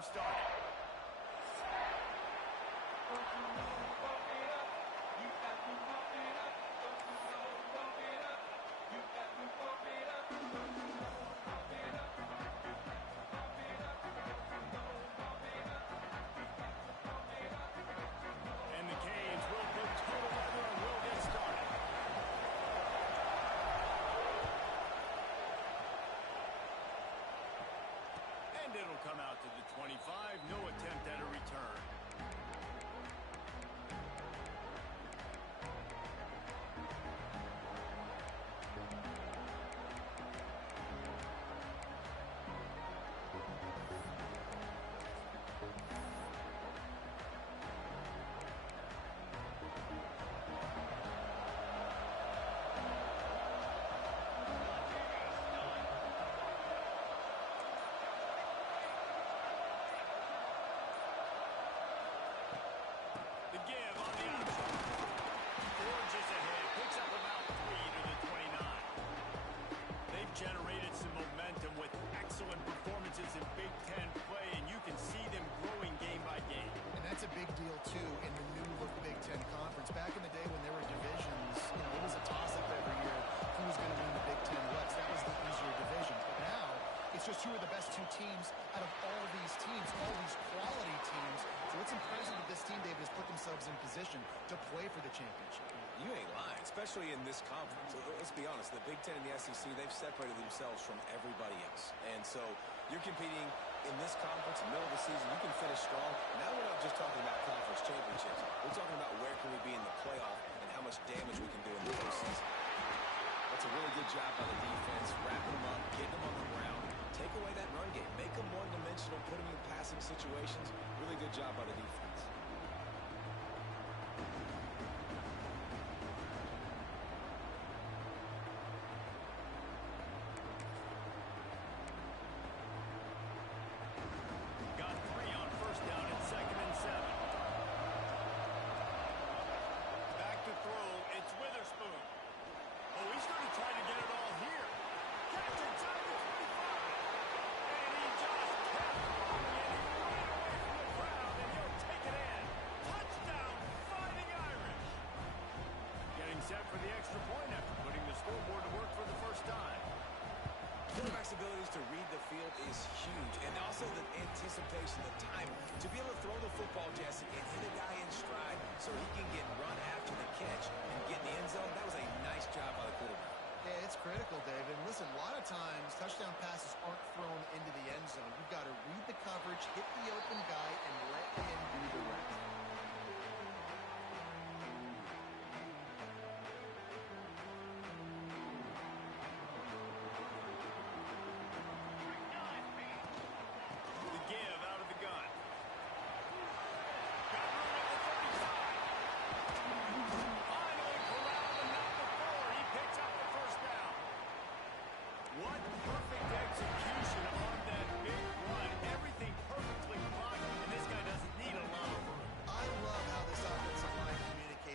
game started. And the Canes will put total weather and will get started. And it'll come out to the 25. No attempt at a return. Generated some momentum with excellent performances in Big Ten play, and you can see them growing game by game. And that's a big deal, too, in the new-look Big Ten Conference. Back in the day when there were divisions, it was a toss-up every year who was going to win the Big Ten West. That was the easier divisions. But now, it's just who are the best two teams out of all these teams, all these quality teams. So it's impressive that this team, David, has put themselves in position to play for the championship. You ain't lying, especially in this conference. Let's be honest, the Big Ten and the SEC, they've separated themselves from everybody else. And so you're competing in this conference, middle of the season, you can finish strong. Now we're not just talking about conference championships. We're talking about where can we be in the playoff and how much damage we can do in the postseason. That's a really good job by the defense, wrapping them up, getting them on the ground, take away that run game, make them one-dimensional, put them in passing situations. Really good job by the defense. Set for the extra point after putting the scoreboard to work for the first time. Quarterback's abilities to read the field is huge, and also the anticipation, the timing. To be able to throw the football, Jesse, and hit a guy in stride so he can get run after the catch and get in the end zone, that was a nice job by the quarterback. Yeah, it's critical, David. Listen, a lot of times touchdown passes aren't thrown into the end zone. You've got to read the coverage, hit the open guy, and let him do the rest.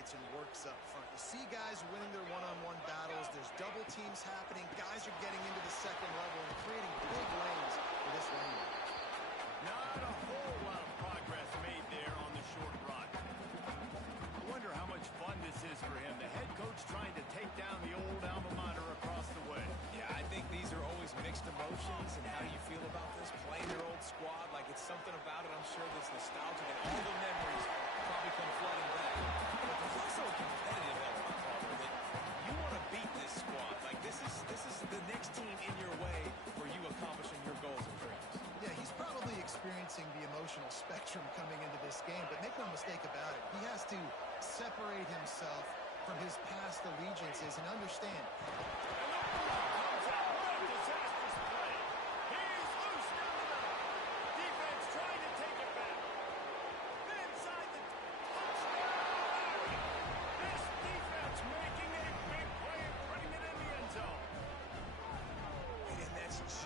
And works up front. You see guys winning their one-on-one battles. There's double teams happening. Guys are getting into the second level and creating big lanes for this lane. Not a whole lot of progress made there on the short run. I wonder how much fun this is for him. The head coach trying to take down the old alma mater across the way. Yeah, I think these are always mixed emotions. And how do you feel about this? Playing your old squad, like it's something about it. I'm sure that's nostalgic and all the memories probably come flooding back. But there's also a competitive element, Palmer, that you want to beat this squad. Like this is the next team in your way for you accomplishing your goals and dreams. Yeah, he's probably experiencing the emotional spectrum coming into this game, but make no mistake about it. He has to separate himself from his past allegiances and understand.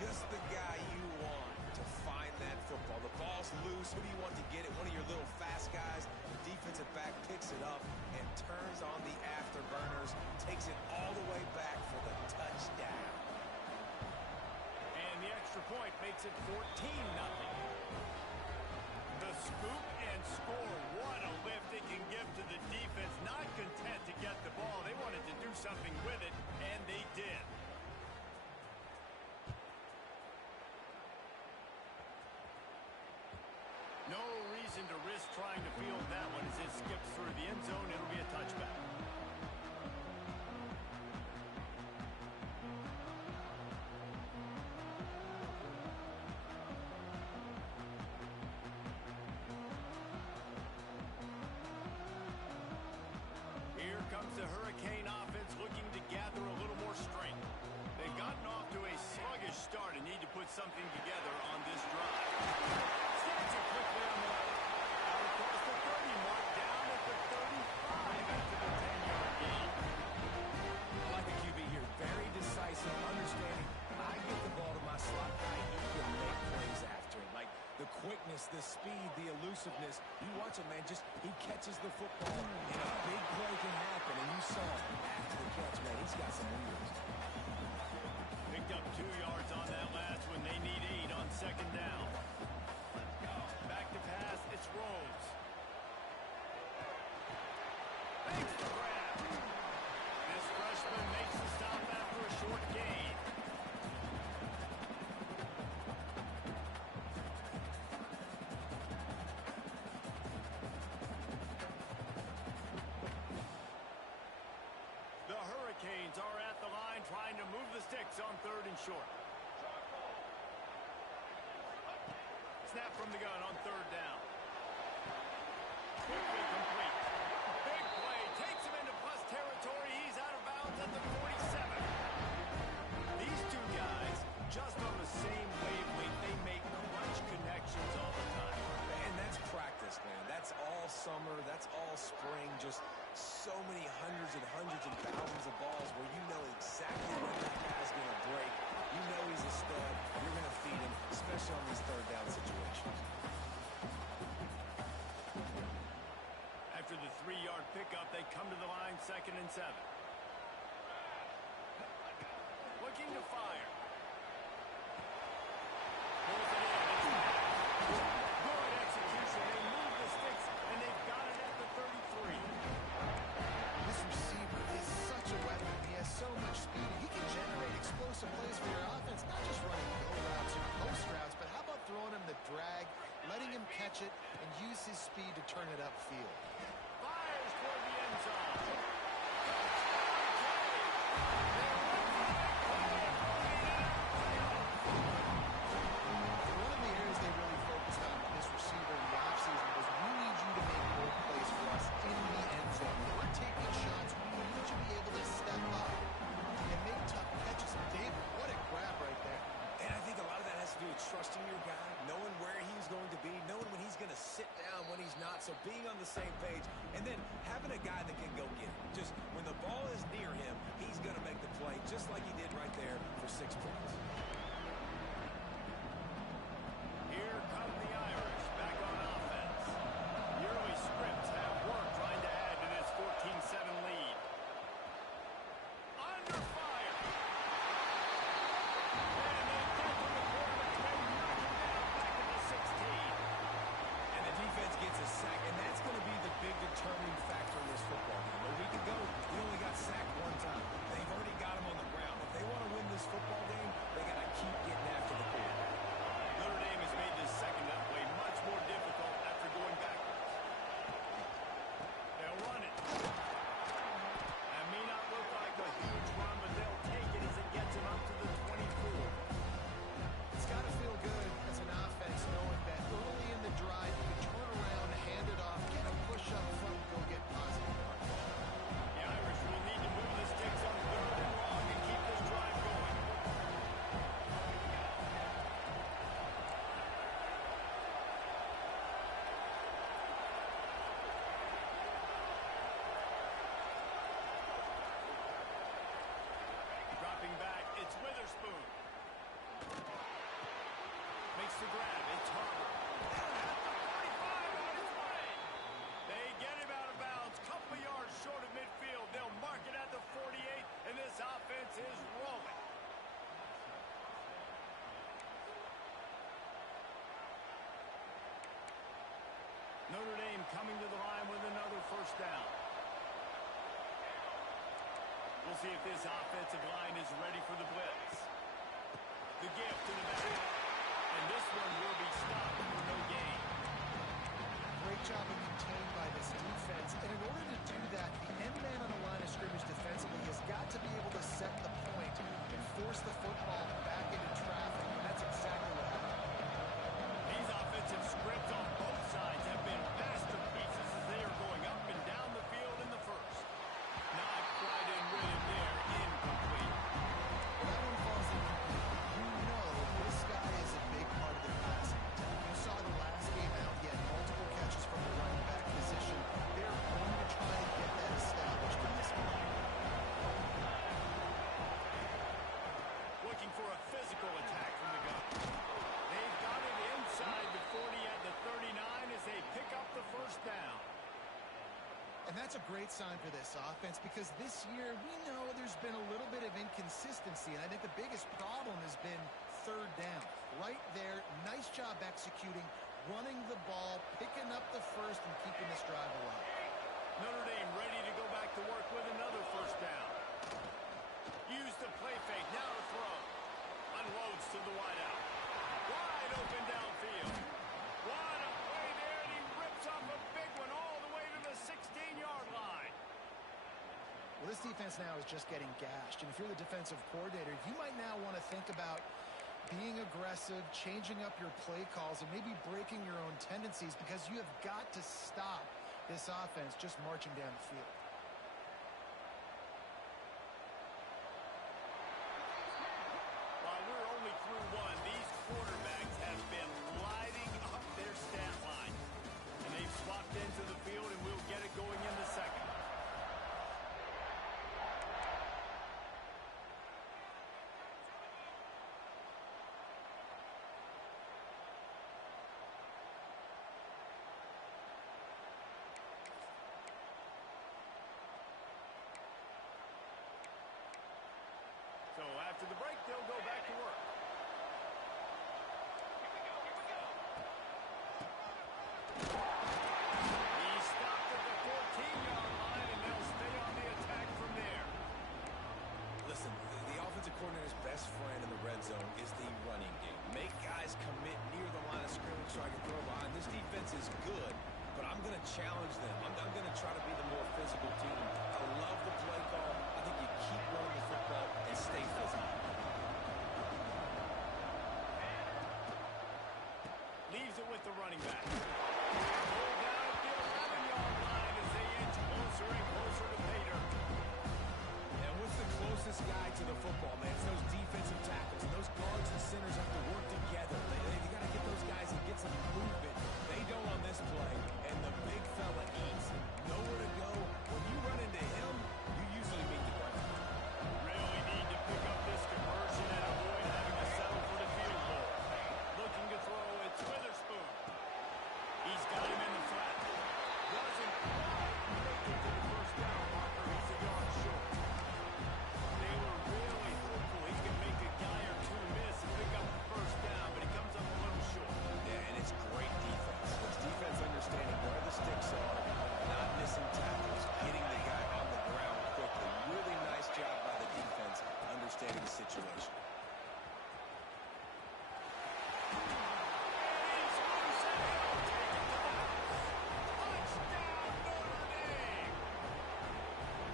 Just the guy you want to find that football. The ball's loose. Who do you want to get it? One of your little fast guys. The defensive back picks it up and turns on the afterburners. Takes it all the way back for the touchdown. And the extra point makes it 14-0. hesitation to risk trying to field that one as it skips through the end zone. It'll be a touchback. Here comes the Hurricane offense looking to gather a little more strength. They've gotten off to a sluggish start and need to put something together on this drive. Snaps it quickly on the left. Out across the 30 mark, down at the 35 after the 10-yard gain. I like the QB here. Very decisive, understanding. I get the ball to my slot guy. He can make plays after it. Like the quickness, the speed, the elusiveness. You watch it, man. He catches the football, and a big play can happen. And you saw after the catch, man, he's got some wheels. Picked up 2 yards on that last one. They need 8 on second down. Back to pass. It's Rhodes. Makes the grab. This freshman makes the stop after a short gain. The Hurricanes are at the line trying to move the sticks on 3rd and short. Snap from the gun on 3rd down. Quickly complete. Big play. Takes him into plus territory. He's out of bounds at the 47. These two guys, just on the same wavelength, they make clutch connections all the time. And that's practice, man. That's all summer. That's all spring. Just so many hundreds and thousands of balls where you know exactly when that guy's going to break. You know he's a stud. You're going to feed him, especially on these 3rd down situations. After the 3-yard pickup, they come to the line 2nd and 7. Looking to fire. Pulls it in. Good execution. They move the sticks, and they've got it at the 33. This receiver is such a weapon. He has so much speed. He can generate explosive plays for your offense, not just running go routes or post routes, but how about throwing him the drag, letting him catch it, and use his speed to turn it upfield. Fires toward the end zone. One of the areas they really focused on with this receiver in the offseason was we need you to make more plays for us in the end zone. When we're taking shots, we need you to be able to step up and make tough catches. And David, what a grab right there. And I think a lot of that has to do with trusting your guy, knowing where he's going to be, knowing when he's going to sit down, when he's not. So being on the same page, and then having a guy that can go get it. Just when the ball is near him, he's going to make the play, just like he did right there for 6 points. Here come the Irish back on offense. The early scripts have worked trying to add to this 14-7 lead. Under fire. And they get to the quarterback and knock him down back at the 16. And the defense gets a sack, and that's going to be the big determining factor in this football game. A week ago, he only got sacked 1 time. They've already got him on the ground. If they want to win this football game, they got to keep getting after the quarterback. Notre Dame has made this second down play much more difficult after going backwards. They'll run it. That may not look like a huge run, but they'll take it as it gets him up to the 24. It's got to feel good as an offense knowing that early in the drive you can turn around, hand it off, get a push up front, go get positive yards. The Irish will need to move the sticks on 3rd and long and keep this drive going. Dropping back, it's Witherspoon. Makes the grab, it's Harper. At the 45 on his way. They get him out of bounds, couple of yards short of midfield. They'll mark it at the 48, and this offense is rolling. Notre Dame coming to the line with another 1st down. We'll see if this offensive line is ready for the blitz. The gift to the back. And this one will be stopped for no gain. order to do that, the end man on the line of scrimmage defensively has got to be able to set the point and force the football back into traffic, and that's exactly what happened. These offensive scripts on both sides have been masterpieces as they are going up and down the field in the first. Not quite in rhythm there. Incomplete. Well, that one falls incomplete. You know this guy is a big part of the passing attack. You saw the last game out. He had multiple catches from the running back position. They're going to try to get that established in this game. Looking for a physical attack from the gun. They've got it inside the 40 at the 39 as they pick up the first down. And that's a great sign for this offense because this year we know there's been a little bit of inconsistency, and I think the biggest problem has been third down. Right there, nice job executing, running the ball, picking up the first, and keeping this drive alive. Notre Dame ready to go back to work with another first down. Use the play fake, now to throw. Unloads to the wideout. Wide open downfield. What a play there, and he rips off a big one all the way to the 16-yard line. Well, this defense now is just getting gashed, and if you're the defensive coordinator, you might now want to think about being aggressive, changing up your play calls, and maybe breaking your own tendencies because you have got to stop this offense just marching down the field. While we're only through one, these quarterbacks have been lighting up their stat line. And they've swapped into the field, and we'll get it going in the second. So after the break, they'll go back to work. He stopped at the 14-yard line, and they'll stay on the attack from there. Listen, the offensive coordinator's best friend in the red zone is the running game. Make guys commit near the line of scrimmage so I can throw behind. This defense is good, but I'm going to challenge them. I'm going to try to be the more physical team. I love the play call. I think you keep running the football and stay physical. Leaves it with the running back. Pulled down at the 11-yard line as they inch closer and closer to Pater. And what's the closest guy to the football, man? It's those defensive tackles. And those guards and centers have to work together. They got to get those guys and get some movement. They don't on this play, and the big fella eats. Nowhere to go. When you run into him, you usually meet the ground. Really need to pick up this conversion and avoid having to settle for the field goal. Looking to throw, it's Witherspoon. He's got him in the flat. Doesn't quite make it to the first down marker. He's a yard short. They were really hopeful he could make a guy or two miss and pick up the first down, but he comes up a little short. Yeah, and it's great defense. It's defense understanding where the sticks are, not missing tackles, getting the guy on the ground quickly. Really nice job by the defense understanding the situation. He's loose and he'll take it to the house. Touchdown, Notre Dame!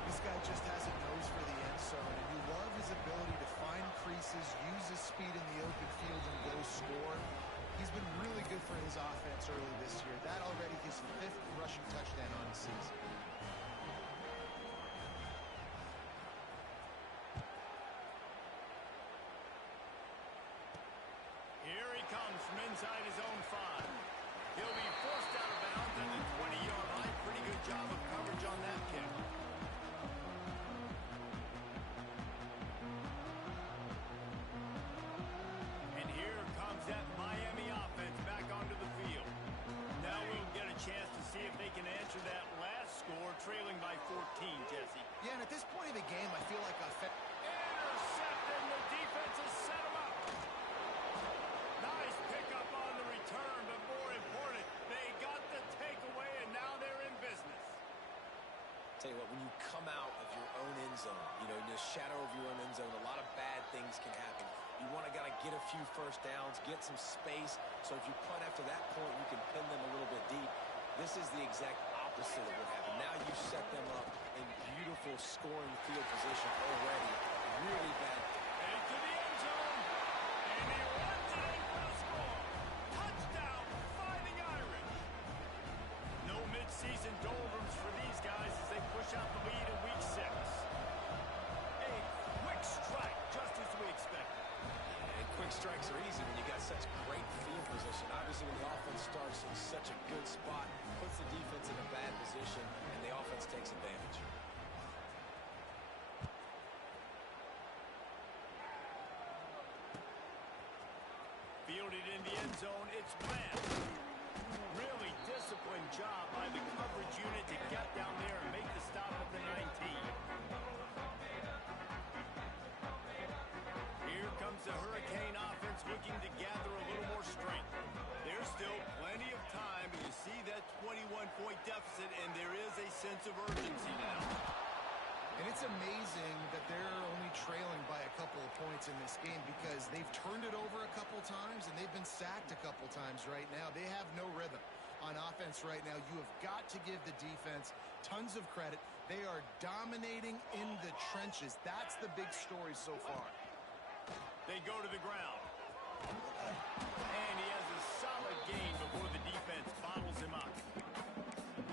This guy just has a nose for the end zone, and you love his ability to find creases, use his speed in the open field, and go score. He's been really good for his offense early this year. That already his 5th rushing touchdown on the season. Here he comes from inside his own 5. He'll be forced out of bounds at the 20-yard line. Pretty good job of coverage on that kick. And here comes that Miami offense back onto the field. Now we'll get a chance to see if they can answer that last score, trailing by 14, Jesse. Yeah, and at this point of the game, I feel like Intercepted, and the defense has set him up. Nice pickup on the return, but more important, they got the takeaway, and now they're in business. Tell you what, when you come out of your own end zone, you know, in the shadow of your own end zone, a lot of bad things can happen. You want to get a few first downs, get some space, so if you punt after that point, you can pin them a little bit deep. This is the exact opposite Let's see what happened. Now you set them up in beautiful scoring field position already. Really bad. Into the end zone. And he runs it in for the score. Touchdown, Fighting Irish. No midseason doldrums for these guys as they push out the lead in week 6. A quick strike, just as we expected. And quick strikes are easy when you got such great field position. Obviously, when the offense starts in such a good spot, puts the defense in a bad position, and the offense takes advantage. Fielded in the end zone, it's Grant. Really disciplined job by the coverage unit to get down there and make the stop at the 19. Here comes the Hurricane offense looking to gather a little more strength. There's still plenty of time, but you see that 21-point deficit, and there is a sense of urgency now. And it's amazing that they're only trailing by a couple of points in this game because they've turned it over a couple times and they've been sacked a couple times right now. They have no rhythm on offense right now. You have got to give the defense tons of credit. They are dominating in the trenches. That's the big story so far. They go to the ground. And he has a solid gain before the defense bottles him up.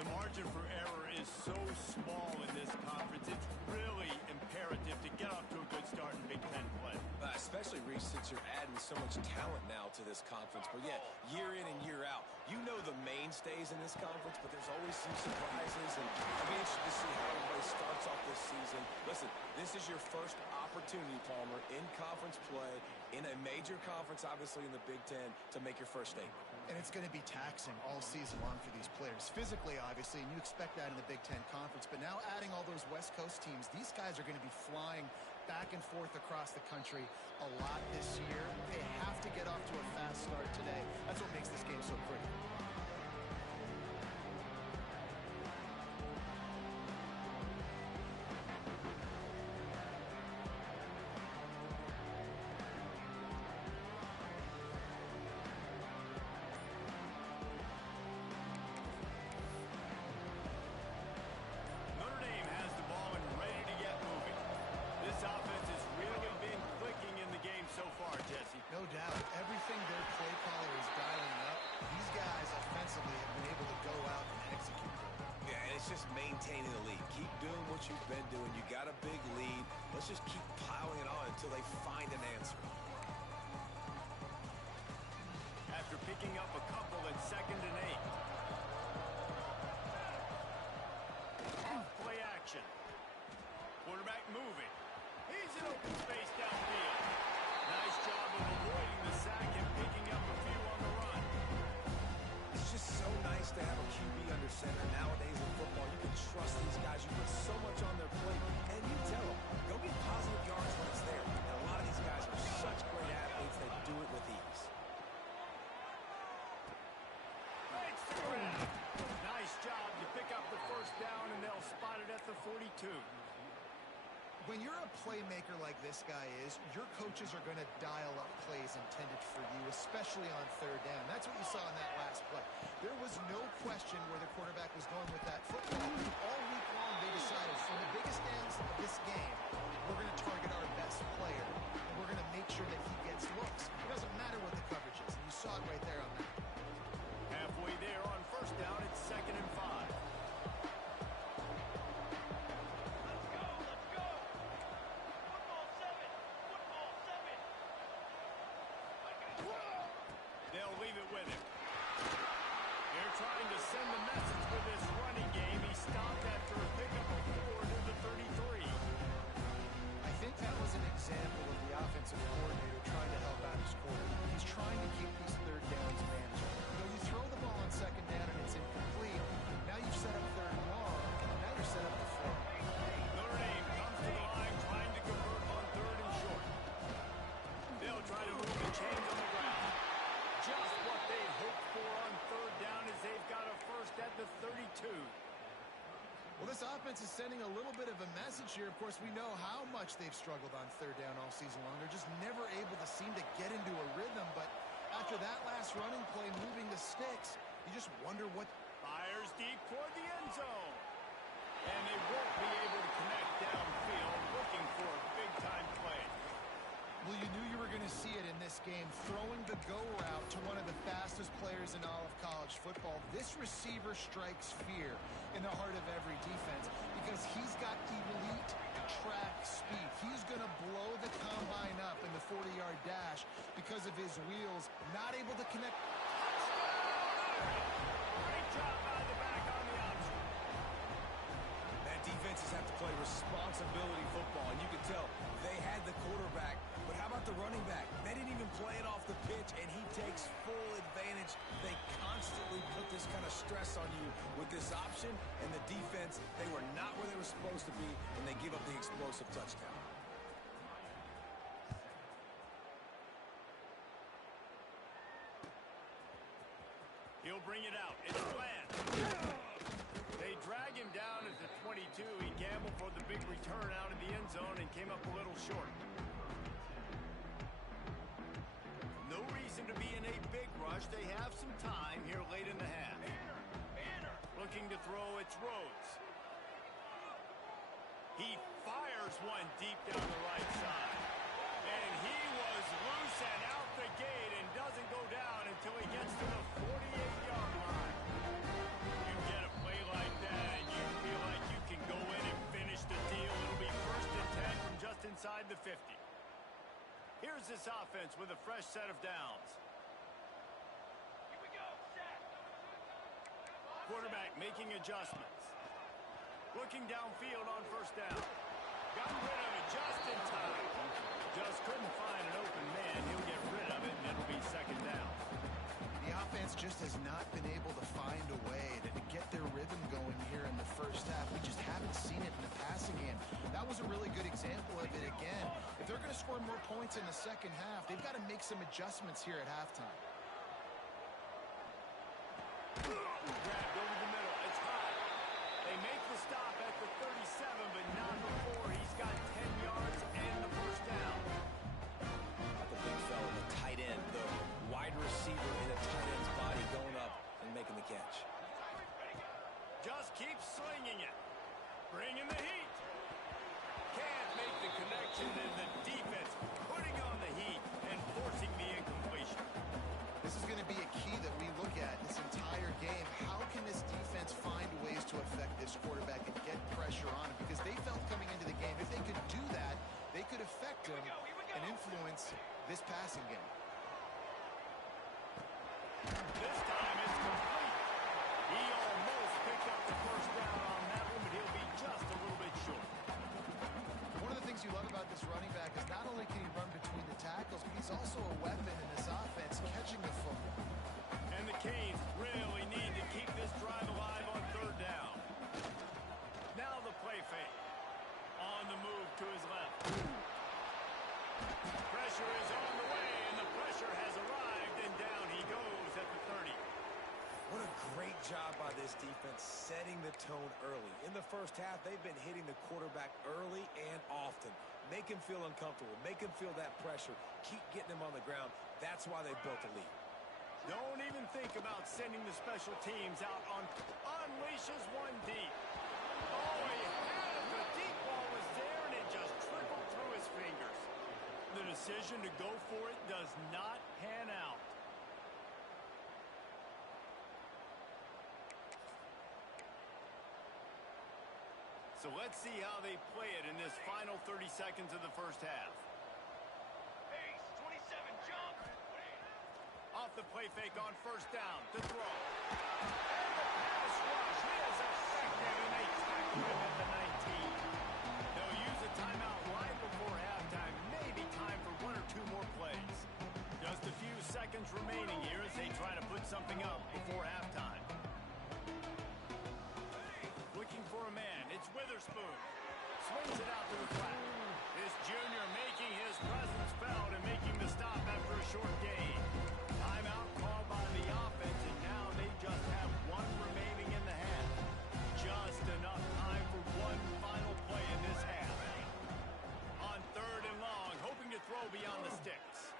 The margin for error is so small in this conference. It's really imperative to get off to a good start in Big Ten play. Especially, Reese, since you're adding so much talent now to this conference. But, yeah, year in and year out, you know the mainstays in this conference, but there's always some surprises. And I'll be interested to see how everybody starts off this season. Listen, this is your first opportunity, Palmer, in conference play, in a major conference, obviously in the Big Ten, to make your first statement. And it's going to be taxing all season long for these players. Physically, obviously, and you expect that in the Big Ten Conference. But now adding all those West Coast teams, these guys are going to be flying back and forth across the country a lot this year. They have to get off to a fast start today. That's what makes this game so critical. No doubt. Everything their play caller is dialing up, these guys offensively have been able to go out and execute. Yeah, and it's just maintaining the lead. Keep doing what you've been doing. You got a big lead. Let's just keep piling it on until they find an answer. After picking up a couple at 2nd and 8. Off play action. Quarterback moving. He's in open space downfield. Nice job of avoiding the sack and picking up a few on the run. It's just so nice to have a QB under center. Nowadays in football, you can trust these guys. You put so much on their plate, and you tell them, go get positive yards when it's there. And a lot of these guys are such great athletes that do it with ease. Makes the grab. Nice job to pick up the first down, and they'll spot it at the 42. When you're a playmaker like this guy is, your coaches are going to dial up plays intended for you, especially on 3rd down. That's what you saw in that last play. There was no question where the quarterback was going with that football. All week long, they decided from the biggest ends of this game, we're going to target our best player, and we're going to make sure that he gets looks. It doesn't matter what the coverage is. You saw it right there on that. Halfway there on 1st down, it's 2nd and 5. They'll leave it with him. They're trying to send the message with this running game. He stopped after a pickup of 4 to the 33. I think that was an example of the offensive coordinator trying to help out his quarterback. He's trying to keep these 3rd downs manageable. You know, you throw the ball on 2nd down and it's incomplete. Now you've set up 3rd and long. Now you're set up to 4. Notre Dame comes to the line trying to convert on 3rd and short. They'll try to move the chains on the ground. Just what they hoped for on 3rd down as they've got a first at the 32. Well, this offense is sending a little bit of a message here. Of course, we know how much they've struggled on 3rd down all season long. They're just never able to seem to get into a rhythm. But after that last running play, moving the sticks, you just wonder what Fires deep toward the end zone. And they won't be able to connect downfield, looking for a big-time play. Well, you knew you were going to see it in this game, throwing the go route to one of the fastest players in all of college football. This receiver strikes fear in the heart of every defense because he's got elite track speed. He's going to blow the combine up in the 40-yard dash because of his wheels, not able to connect. Great job by the back on the option. That defenses have to play responsibility football, and you can tell they had the quarterback. But how about the running back? They didn't even play it off the pitch, and he takes full advantage. They constantly put this kind of stress on you with this option, and the defense, they were not where they were supposed to be, and they give up the explosive touchdown. He'll bring it out. It's planned. They drag him down at the 22. He gambled for the big return out of the end zone and came up a little short. No reason to be in a big rush. They have some time here late in the half. Looking to throw, it's Rhodes. He fires one deep down the right side. And he was loose and out the gate and doesn't go down until he gets to the 48-yard line. You get a play like that and you feel like you can go in and finish the deal. It'll be 1st and 10 from just inside the 50. Here's this offense with a fresh set of downs. Here we go, set. Quarterback making adjustments. Looking downfield on 1st down. Got rid of it just in time. Just couldn't find an open man. He'll get rid of it, and it'll be 2nd down. The offense just has not been able to find a way to get their rhythm going here in the 1st half. We just haven't seen it in the passing game. That was a really good example of it again. If they're going to score more points in the 2nd half, they've got to make some adjustments here at halftime. Grabbed over the middle. It's high. They make the stop at the 37, but not before he's got 10 yards and the 1st down. Like a big fella, the tight end, the wide receiver in a tight end's body going up and making the catch. Just keep slinging it. Bringing the heat. Can't make the connection, and the defense putting on the heat and forcing the incompletion. This is going to be a key that we look at this entire game. How can this defense find ways to affect this quarterback and get pressure on him? Because they felt coming into the game, if they could do that, they could affect him and influence this passing game. This time it's complete. He almost picked up the 1st down on that one, but he'll be just a little bit short. One of the things you love about this running back is not only can he run between the tackles, but he's also a weapon in this offense, catching the football. And the Canes really need to keep this drive alive on 3rd down. Now the play fake. On the move to his left. Pressure is on the way, and the pressure has arrived, and down he goes at the 30. What a great job by this defense setting the tone early. In the 1st half, they've been hitting the quarterback early and often. Make him feel uncomfortable. Make him feel that pressure. Keep getting him on the ground. That's why they built the lead. Don't even think about sending the special teams out on unleashes one deep. Oh, he had it. The deep ball was there, and it just trickled through his fingers. The decision to go for it does not pan out. So let's see how they play it in this final 30 seconds of the 1st half. Pace, 27, jump. Off the play fake on 1st down to throw. And the pass rush is effective, and they tackle him at the 19. They'll use a timeout right before halftime. Maybe time for 1 or 2 more plays. Just a few seconds remaining here as they try to put something up before halftime. Looking for a man. It's Witherspoon. Swings it out to the flat. This junior making his presence felt and making the stop after a short gain. Timeout called by the offense, and now they just have 1 remaining in the half. Just enough time for 1 final play in this half. On 3rd and long, hoping to throw beyond the sticks.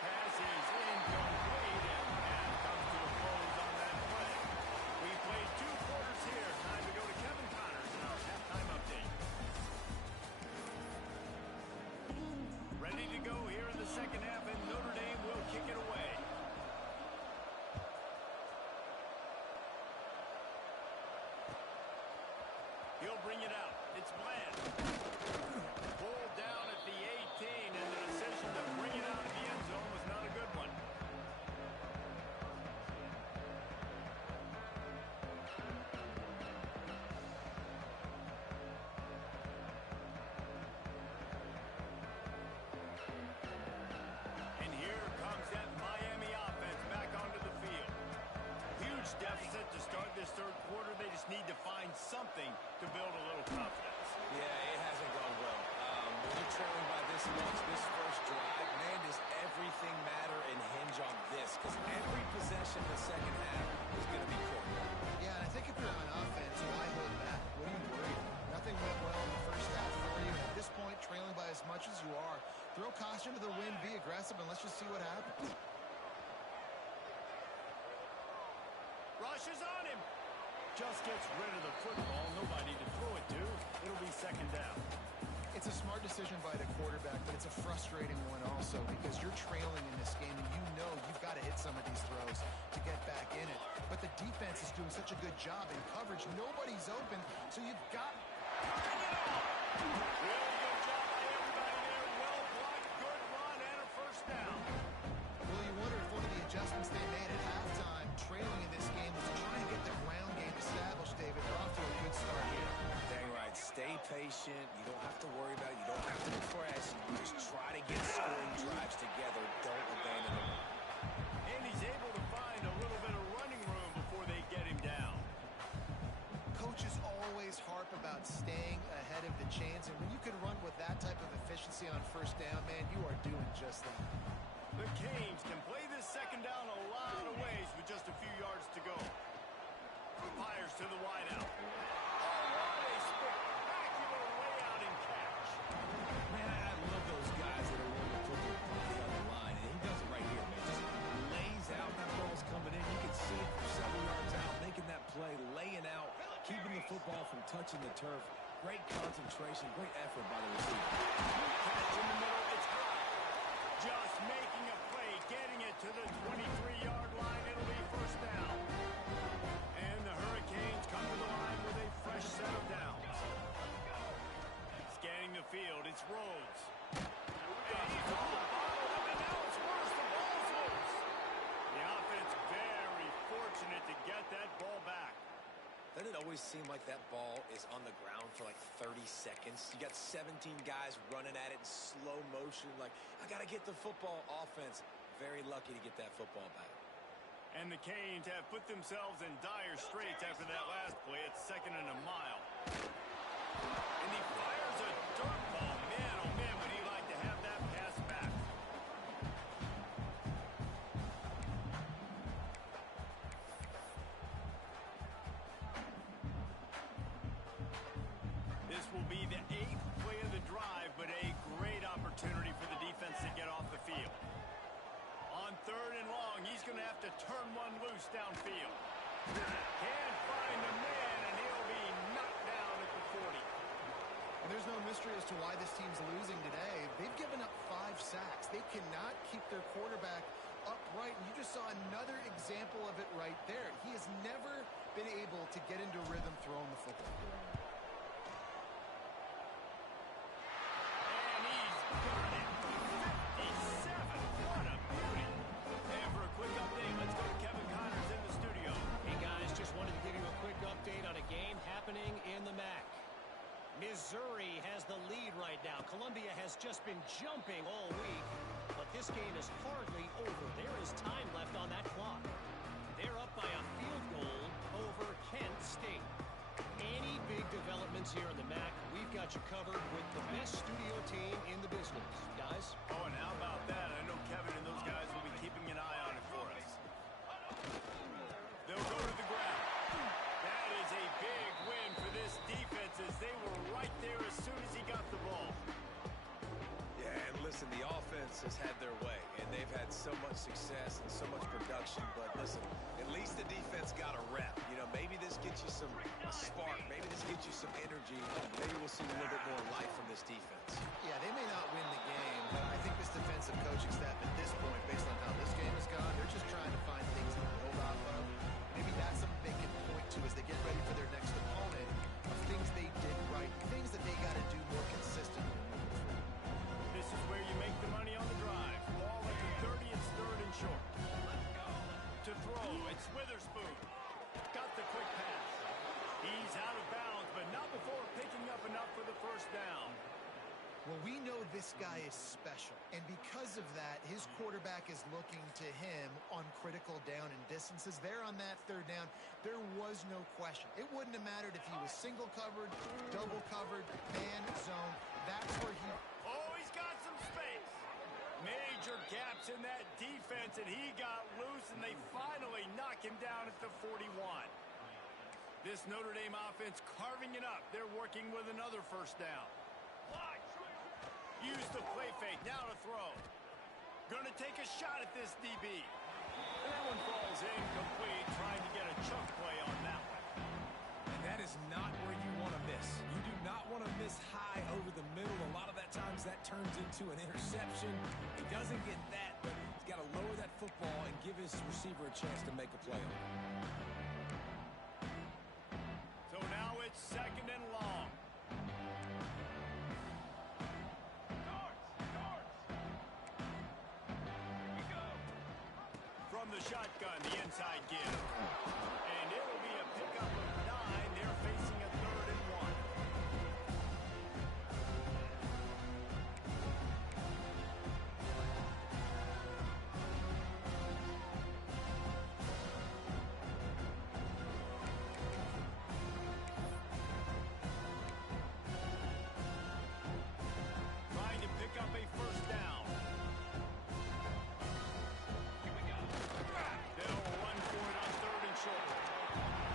Pass is incomplete, and half comes to a close second half, and Notre Dame will kick it away. He'll bring it out. It's Bland. Pulled down at the 18, and the decision to bring it out of the end zone was not a good one. And here comes that Miami offense back onto the field. Huge deficit to start this third quarter. They just need to find something to build a little confidence. Yeah, it hasn't gone well. When you're trailing by this much, this first drive, man, does everything matter and hinge on this? Because every possession in the second half is going to be critical. Yeah, and I think if you're on offense, why hold back? What are you worried about? Nothing went well in the first half for you. At this point, trailing by as much as you are, throw caution to the wind, be aggressive, and let's just see what happens. Rush is on him. Just gets rid of the football. Nobody to throw it to. It'll be second down. It's a smart decision by the quarterback, but it's a frustrating one also because you're trailing in this game and you know you've got to hit some of these throws to get back in it. But the defense is doing such a good job in coverage. Nobody's open, so you've got... Really good job by everybody there. Well blocked, good run, and a first down. Well, you wonder if one of the adjustments they made at halftime, trailing in this game, was to try and get the ground game established, David. They're off to a good start here. Dang right. Stay patient. You don't have to worry about it. You don't have to press. You just try to get scoring drives together. Don't abandon the run. And he's able to find a little bit of running room before they get him down. Coaches always harp about staying ahead of the chains, and when you can run with that type of efficiency on first down, man, you are doing just that. The Canes can play this second down a lot of ways with just a few yards to go. Fires to the wideout. Oh, what a spectacular way out and catch. Man, I love those guys that are willing to put their body on the line. And he does it right here, man. Just lays out. That ball's coming in. You can see it from several yards out, making that play, laying out, keeping the football from touching the turf. Great concentration, great effort by the receiver. Catch in the middle. It's high. Just making a play, getting it to the 23-yard line. It'll be first down. And the Hurricanes come to the line with a fresh set of downs. Scanning the field, it's Rhodes. And he's all bottled up, and now it's worse. The ball's loose. The offense very fortunate to get that ball back. Doesn't it always seem like that ball is on the ground for like 30 seconds? You got 17 guys running at it in slow motion. Like, I got to get the football. Offense, very lucky to get that football back. And the Canes have put themselves in dire straits after that last play. It's second and a mile. And he fires a dirt ball. Man, oh man, would he like to have that pass back. This will be the 8th play of the drive, but a great opportunity for the defense to get off the field. On third and long, he's going to have to turn one loose downfield. Can't find the man, and he'll be knocked down at the 40. And there's no mystery as to why this team's losing today. They've given up 5 sacks. They cannot keep their quarterback upright, and you just saw another example of it right there. He has never been able to get into rhythm throwing the football. And he's got it. 57. What a beauty. And for a quick update, let's go to Kevin Connors in the studio. Hey guys, just wanted to give you a quick update on a game happening in the MAC. Missouri has the lead right now. Columbia has just been jumping all week, but this game is hardly over. There is time left on that clock. They're up by a field goal over Kent State. Any big developments here in the MAC, we've got you covered with the best studio team in the business. Guys? Oh, and how about that? I know Kevin and those guys will be keeping an eye on it for us. They'll go to the ground. That is a big win for this defense as they were right there as soon as he got the ball. Yeah, and listen, the offense has had their way, and they've had so much success and so much production. But listen, at least the defense got a rep. You know, maybe this gets you a spark. Maybe this gets you some energy. Maybe we'll see a little bit more life from this defense. Yeah, they may not win the game, but I think this defensive coaching staff at this point, based on how this game has gone, they're just trying to find things to build off of. Maybe that's something they can point to as they get ready for their next opponent, of things they did right, things that they got to do more consistently. This is where you make the money on the drive. Ball at the 30, it's third and short. To throw, it's Witherspoon. Got the quick pass. He's out of bounds, but not before picking up enough for the first down. Well, we know this guy is special, and because of that, his quarterback is looking to him on critical down and distances. There on that third down, there was no question. It wouldn't have mattered if he was single covered, double covered, man, zone. That's where he... Oh, he's got some space. Major gaps in that defense, and he got loose, and they finally knock him down at the 41. This Notre Dame offense carving it up. They're working with another first down. Use the play fake, now to throw. Gonna take a shot at this DB. And that one falls incomplete, trying to get a chunk play on that one. And that is not where you want to miss. You do not want to miss high over the middle. A lot of that times that turns into an interception. He doesn't get that, but he's got to lower that football and give his receiver a chance to make a play on it. So now it's second and long. From the shotgun, the inside give. And it'll be a pickup of 9. They're facing a third and 1. Trying to pick up a first down. They'll run for it on third and short.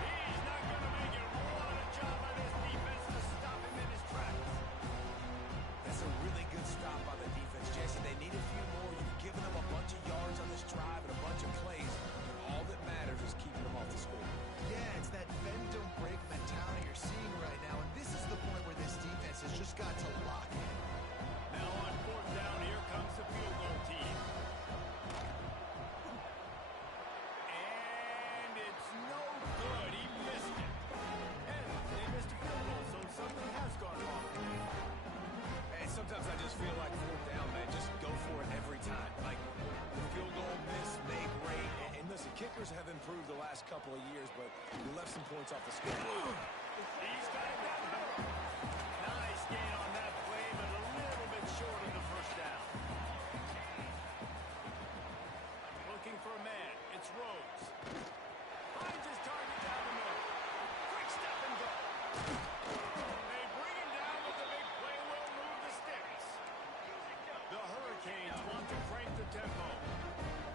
He's not going to make it. What a job by this defense to stop him in his tracks. That's a really good stop by the defense, Jason. They need a few more. You've given them a bunch of yards on this drive and a bunch of plays, but all that matters is keeping them off the score. Yeah, it's that bend don't break mentality you're seeing right now, and this is the point where this defense has just got to lock in. Now on fourth down, here comes the field goal team. And it's no good. He missed it. And they missed a field goal, so something has gone wrong. And sometimes I just feel like fourth down, man, just go for it every time. Like the field goal miss, make great. And listen, kickers have improved the last couple of years, but you left some points off the score. He's got it down the middle. Nice gain on that play, but a little bit short of the first down. Looking for a man. It's Rhodes. Finds his target down the middle. Quick step and go. They bring him down with the big play. Will move the sticks. The Hurricanes want to crank the tempo.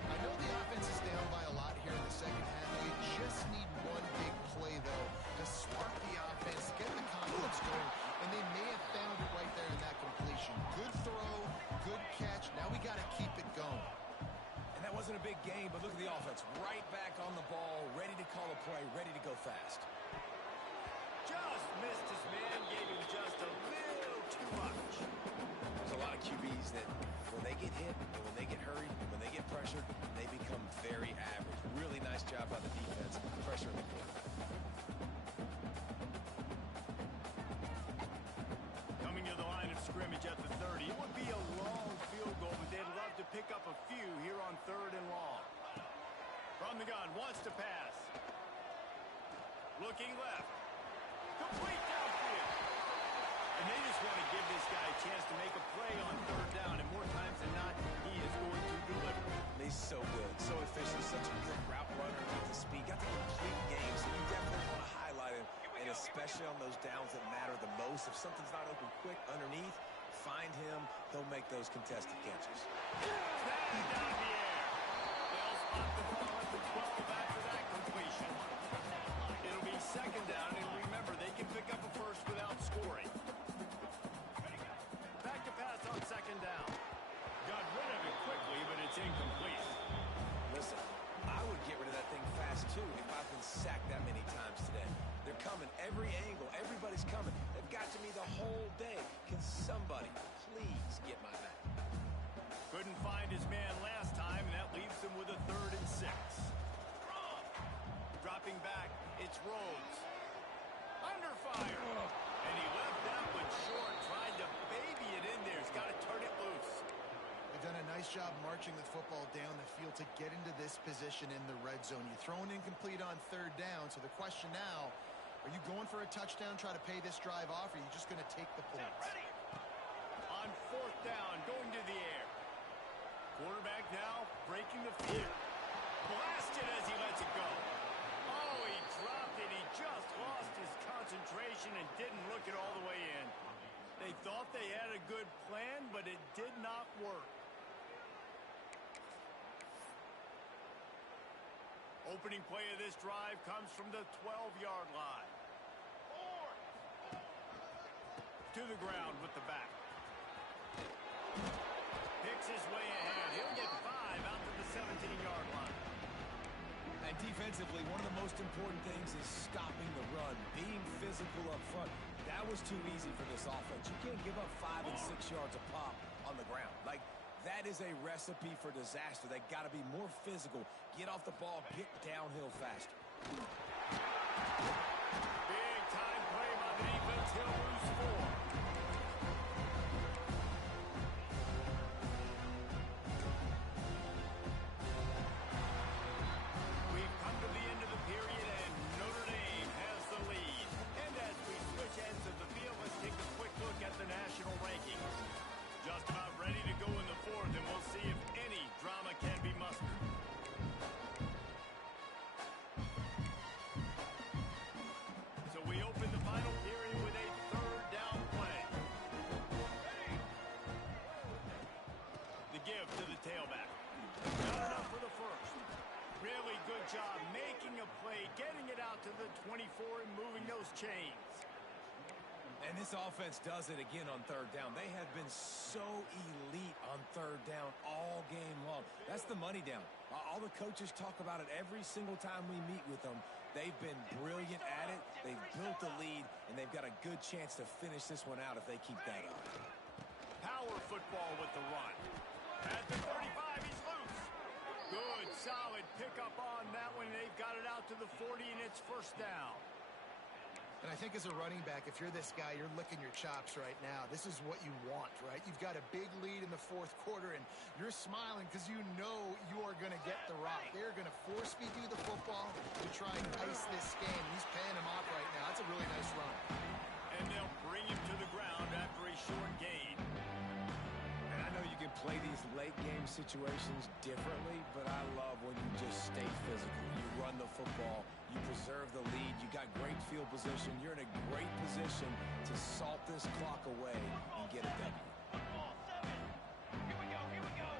I know the offense is down by a lot here in the second half. You just need one big play, though, to spark the offense, get the confidence going, and they may have found it right there in that completion. Good throw, good catch. Now we got to keep it going. And that wasn't a big game, but look at the offense. Right back on the ball, ready to call a play, ready to go fast. Just missed his man. Gave him just a little too much. There's a lot of QBs that when they get hit and when they get hurried and when they get pressured, they become very average. Really nice job by the defense, pressuring the quarterback. Coming to the line of scrimmage at the 30. It would be a long field goal, but they'd love to pick up a few here on third and long. From the gun, wants to pass. Looking left. Complete downfield. And they just want to give this guy a chance to make a play on third down, and more times than not, he is going to deliver. He's so good, so efficient, such a good route runner with the speed. Got the complete game, so you definitely want to highlight him, and especially on those downs that matter the most. If something's not open quick underneath, find him. He'll make those contested catches. Snapped down the air. They'll spot the ball at the 12 after that completion. It'll be second down, and remember, they can pick up a first without scoring. Back to pass on second down. Got rid of it quickly, but it's incomplete. Listen, I would get rid of that thing fast, too, if I've been sacked that many times today. They're coming every angle. Everybody's coming. They've got to me the whole day. Can somebody please get my back? Couldn't find his man last time, and that leaves him with a 3rd and 6. Dropping back, it's Rhodes. Under fire. And he left that one short, tried to baby it in there. He's got to turn it loose. They've done a nice job marching the football down the field to get into this position in the red zone. You're throwing incomplete on 3rd down, so the question now, are you going for a touchdown, try to pay this drive off, or are you just going to take the points? On 4th down, going to the air. Quarterback now breaking the field. Blasted as he lets it go. Oh, he dropped it. He just lost his concentration and didn't look it all the way in. They thought they had a good plan, but it did not work. Opening play of this drive comes from the 12-yard line. To the ground with the back. Picks his way ahead. He'll get 5 out to the 17-yard line. And defensively, one of the most important things is stopping the run, being physical up front. That was too easy for this offense. You can't give up 5 and 6 yards a pop on the ground. Like, that is a recipe for disaster. They got to be more physical, get off the ball, get downhill faster. Big time play by the defense. He'll lose 4. We've come to the end of the period, and Notre Dame has the lead. And as we switch ends of the field, let's take a quick look at the national rankings. Just about ready to go in the 4th, and we'll see if any drama can be mustered. So we open the final period with a 3rd down play. The give to the tailback. Not enough for the first. Really good job making a play, getting it out to the 24 and moving those chains. And this offense does it again on 3rd down. They have been so elite on 3rd down all game long. That's the money down. All the coaches talk about it every single time we meet with them. They've been brilliant at it. They've built the lead, and they've got a good chance to finish this one out if they keep that up. Power football with the run. At the 35, he's loose. Good, solid pickup on that one. They've got it out to the 40, and it's 1st down. And I think as a running back, if you're this guy, you're licking your chops right now. This is what you want, right? You've got a big lead in the 4th quarter, and you're smiling because you know you are going to get the rock. They're going to force feed you the football to try and ice this game. He's paying him off right now. That's a really nice run. And they'll bring him to the ground after a short gain. And I know you can play these late game situations differently, but I love when you just stay physical. You run the football, you preserve the lead, you got great field position, you're in a great position to salt this clock away and get a W. Here we go.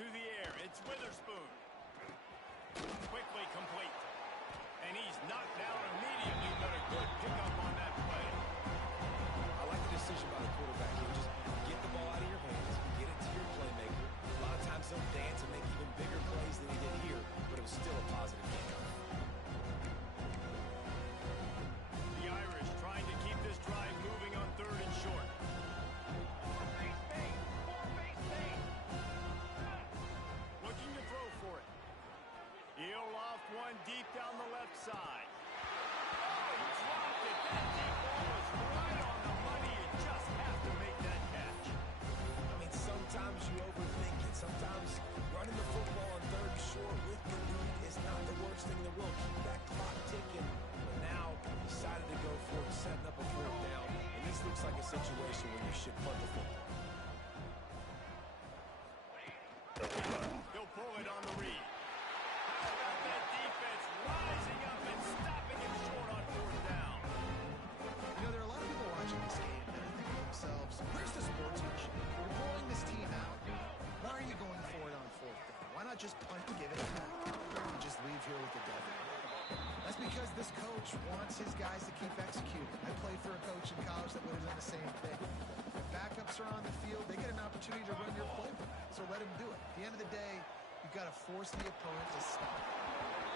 To the air, it's Witherspoon. Quickly complete. And he's knocked down immediately, but a good pickup on that play. I like the decision by the quarterback here. Just get the ball out of your hands, get it to your playmaker. A lot of times he'll dance and make even bigger plays than he did here, but it was still a positive game. The Irish trying to keep this drive moving on 3rd and short. Looking to throw for it. He'll loft one deep down the left side. Oh, he dropped it. That deep ball was right on the money. You just have to make that catch. I mean, sometimes you overthink it. Sometimes running the football on 3rd and short with the lead is not the worst thing in the world. Keep that clock ticking. But now decided to go for it, setting up a 4th down. And this looks like a situation where you should punt the football. He'll pull it on the read. How about that defense rising up and stopping him short on 4th down? You know, there are a lot of people watching this game that are thinking to themselves, where's the sportsmanship? You're blowing this team out. Why are you going for it on 4th down? Why not just punt and give it back and just leave here with the W? That's because this coach wants his guys to keep executing. I played for a coach in college that would have done the same thing. If backups are on the field, they get an opportunity to run your playbook. So let them do it. At the end of the day, you've got to force the opponent to stop.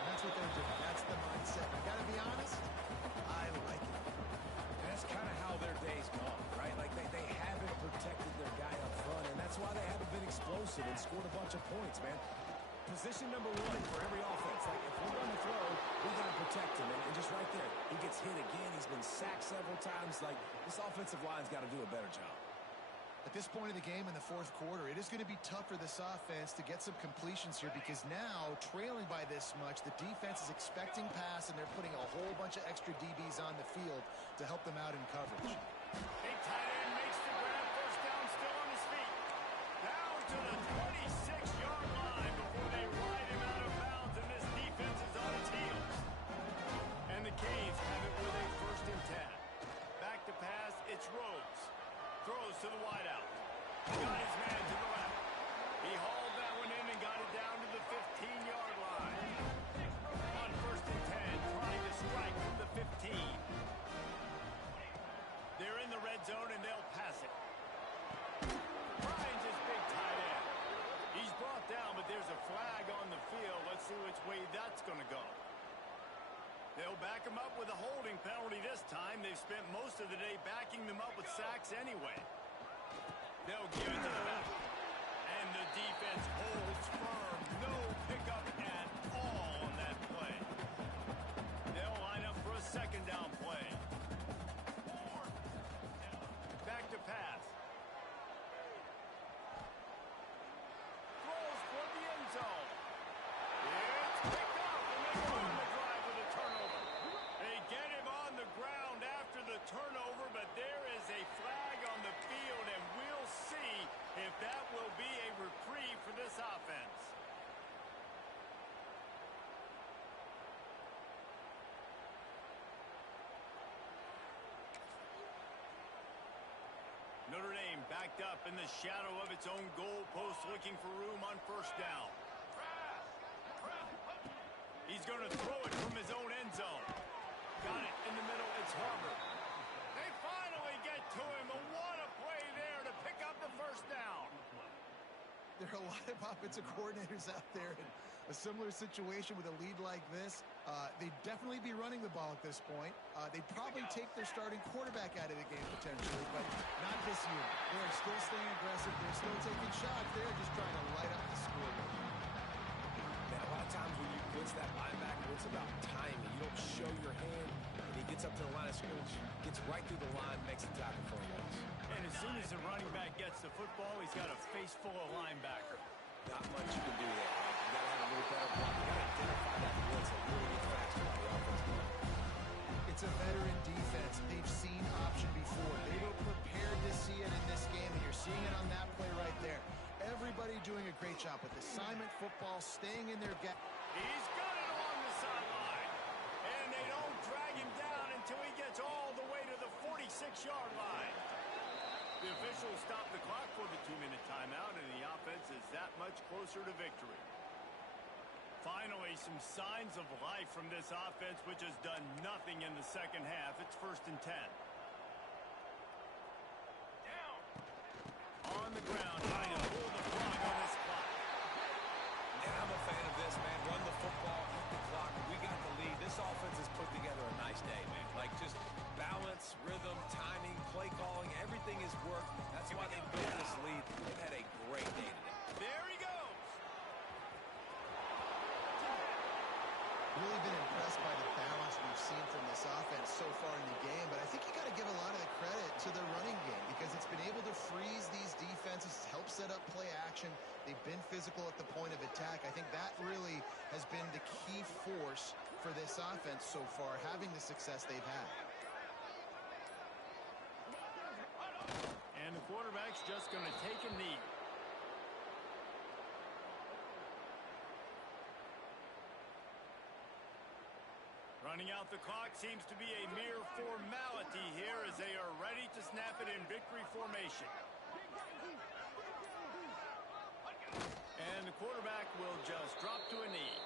And that's what they're doing. That's the mindset. I got to be honest, I like it. And that's kind of how their day's gone, right? Like they haven't protected their guy up front, and that's why they haven't been explosive and scored a bunch of points, man. Position number one for every offense. Like, if we're going to throw, we got to protect him. And just right there, he gets hit again. He's been sacked several times. Like, this offensive line's got to do a better job. At this point of the game in the fourth quarter, it is going to be tough for this offense to get some completions here because now, trailing by this much, the defense is expecting pass, and they're putting a whole bunch of extra DBs on the field to help them out in coverage. Big tight end makes the grab. First down, still on his feet. Down to the 26-yard line before they ride him out of bounds, and this defense is on its heels. And the Canes have it with a 1st and 10. Back to pass, it's Rhodes. Throws to the wideout. Got his man to the left. He hauled that one in and got it down to the 15-yard line. On 1st and 10, trying to strike from the 15. They're in the red zone, and they'll pass it. Ryan's his big tight end. He's brought down, but there's a flag on the field. Let's see which way that's going to go. They'll back him up with a holding penalty this time. They've spent most of the day backing them up with sacks anyway. They'll give it to the left. And the defense holds firm. No pickup at all on that play. They'll line up for a 2nd down play. Back to pass. Throws for the end zone. It's picked up, and they go on the drive with a turnover. They get him on the ground after the turnover, but there is a flag on the field, and we'll see if that will be a reprieve for this offense. Notre Dame backed up in the shadow of its own goal post, looking for room on 1st down. He's going to throw it from his own end zone. Got it in the middle. It's Harvard. They finally get to him. What a play there to pick up the 1st down. There are a lot of offensive coordinators out there in a similar situation with a lead like this. They'd definitely be running the ball at this point. They'd probably take their starting quarterback out of the game potentially, but not this unit. They're still staying aggressive. They're still taking shots. They're just trying to light up the scoreboard. Man, a lot of times when you blitz that linebacker, it's about timing. You don't show your hand, and he gets up to the line of scrimmage, gets right through the line, makes the tackle for him. And as soon as the running back gets the football, he's got a face full of linebacker. Not much you can do there. You got to have a little better block. You got to identify that blitz and really get faster on the offensive line. It's a veteran defense. They've seen option before. They were prepared to see it in this game, and you're seeing it on that play right there. Everybody doing a great job with assignment football, staying in their gap. He's got it along the sideline. And they don't drag him down until he gets all the way to the 46-yard line. The officials stop the clock for the 2-minute timeout, and the offense is that much closer to victory. Finally, some signs of life from this offense, which has done nothing in the second half. It's 1st and 10. Down. On the ground, trying to pull the plug on this clock. Yeah, I'm a fan of this, man. Run the football, hit the clock. We got the lead. This offense has put together a nice day, man. Like, just balance, rhythm, timing, play calling, everything has worked. That's why they built this lead. They've had a great day today. There he goes. Really been impressed by the balance we've seen from this offense so far in the game, but I think you got to give a lot of the credit to their running game because it's been able to freeze these defenses, help set up play action. They've been physical at the point of attack. I think that really has been the key force for this offense so far, having the success they've had. And the quarterback's just going to take a knee. Running out the clock seems to be a mere formality here as they are ready to snap it in victory formation. And the quarterback will just drop to a knee.